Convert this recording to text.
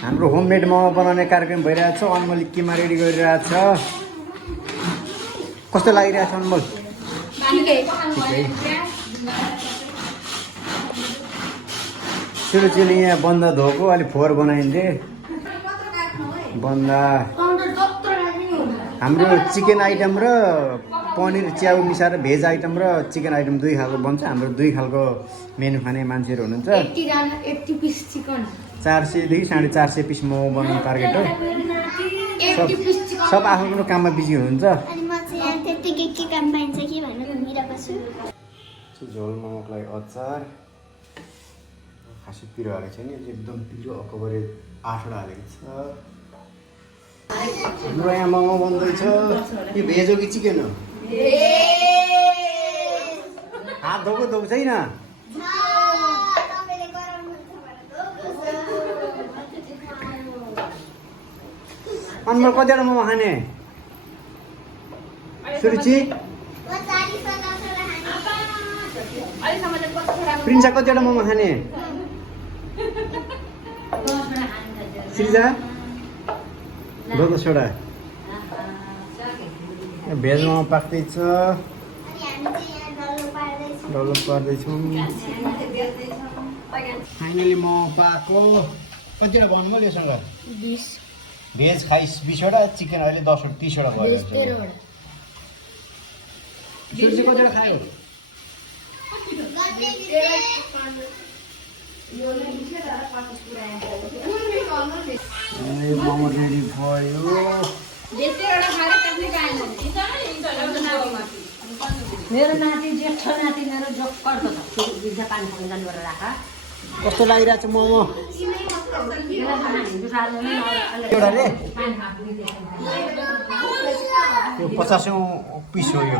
हाम्रो होममेड मोमो बनाउने कार्यक्रम भइरहेछ। अनमोल केमा रेडी गरिरहेछ। कस्तो लागिरहेछ अनमोल? सुरुचिले यहाँ बन्दा धोको अलि फोहोर बनाइदिए। बन्दा हाम्रो चिकन आइटम र पनिर च्याउ मिसाएर भेज आइटम र चिकन आइटम दुई खालको बन्छ। हाम्रो दुई खालको मेनु खाने मान्छेहरू हुनुहुन्छ। 80 पिस चिकन, 400 देखि 450 पिस मोमो बनाउने टार्गेट हो। सब आफ्नो काममा बिजी हुनुहुन्छ। अनि म चाहिँ यहाँ त्यतिकै के काम पाइन्छ कि भनेर घुमिरहेको छु। झोल मोमोको लागि अचार खासै पिरो हालेको छैन, एकदम पिरो अकबरे 8वटा हालेको छ। हाम्रो यहाँ मोमो बन्दैछ। यो भेज हो कि चिकन हो? हात धोको धोको छैन। अनमोल कतिवटा मोमो खाने? सुरुचि प्रिन्सा कतिवटा मोमो खाने? सृजा 10वटा। भेज मोमो पाक्दैछ। डल्लो पार्दैछौँ। फाइनली मोमो पाको। कतिवटा बनाउनु भयो योसँग? 20। भेज खाइस 20वटा, चिकन अहिले 10वटा 30वटा भयो। सुरुचि कतिवटा खायो? मोमो रेडी भयो। मेरो नाति जेठो नाति मेरो जक्कर त बिर्सा पानी खान जानु गरेर राख। कस्तो लागिरहेछ मोमो? एउटा रे यो 50औं पिस हो यो।